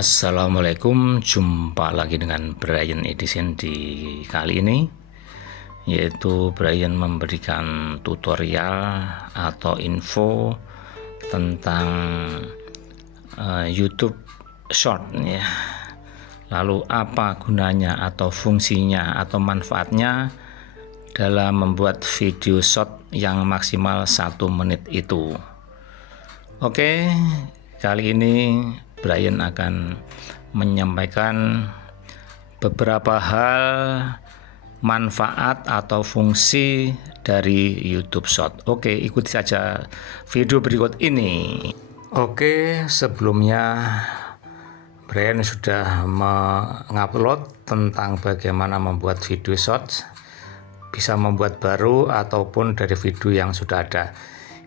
Assalamualaikum, jumpa lagi dengan Brian Edison di kali ini, yaitu Brian memberikan tutorial atau info tentang YouTube Short ya. Lalu apa gunanya atau fungsinya atau manfaatnya dalam membuat video short yang maksimal 1 menit itu. Oke, kali ini Brian akan menyampaikan beberapa hal manfaat atau fungsi dari YouTube Short. Oke, ikuti saja video berikut ini. Oke, sebelumnya Brian sudah mengupload tentang bagaimana membuat video short, bisa membuat baru ataupun dari video yang sudah ada.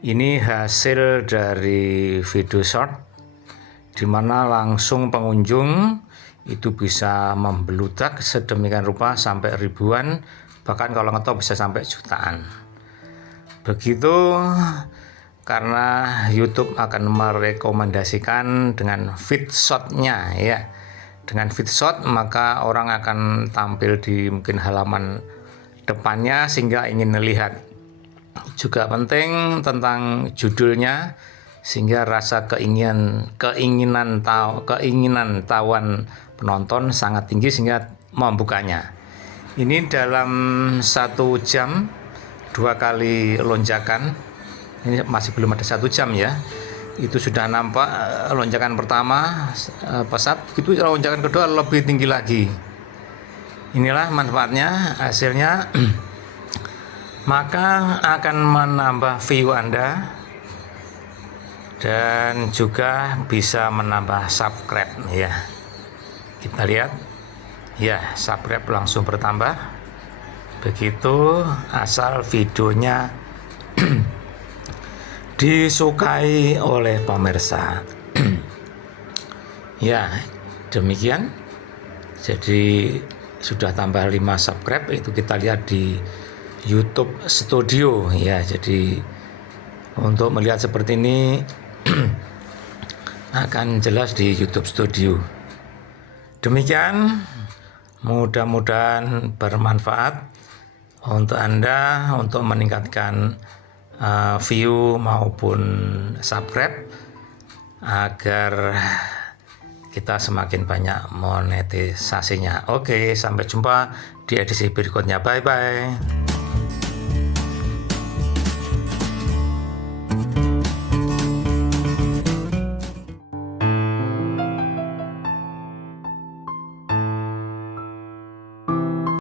Ini hasil dari video short, di mana langsung pengunjung itu bisa membeludak sedemikian rupa sampai ribuan, bahkan kalau ngetop bisa sampai jutaan. Begitu karena YouTube akan merekomendasikan dengan feed short-nya ya. Dengan feed short maka orang akan tampil di mungkin halaman depannya sehingga ingin melihat. Juga penting tentang judulnya, sehingga rasa keinginan tawan penonton sangat tinggi sehingga membukanya. Ini dalam 1 jam 2 kali lonjakan. Ini masih belum ada 1 jam ya. Itu sudah nampak lonjakan pertama pesat, itu lonjakan kedua lebih tinggi lagi. Inilah manfaatnya, hasilnya maka akan menambah view Anda dan juga bisa menambah subscribe ya. Kita lihat ya, subscribe langsung bertambah. Begitu asal videonya disukai oleh pemirsa. Ya, demikian. Jadi sudah tambah 5 subscribe, itu kita lihat di YouTube Studio ya. Jadi untuk melihat seperti ini akan jelas di YouTube Studio. Demikian, mudah-mudahan bermanfaat untuk Anda untuk meningkatkan view maupun subscribe agar kita semakin banyak monetisasinya. Oke, sampai jumpa di edisi berikutnya. Bye bye.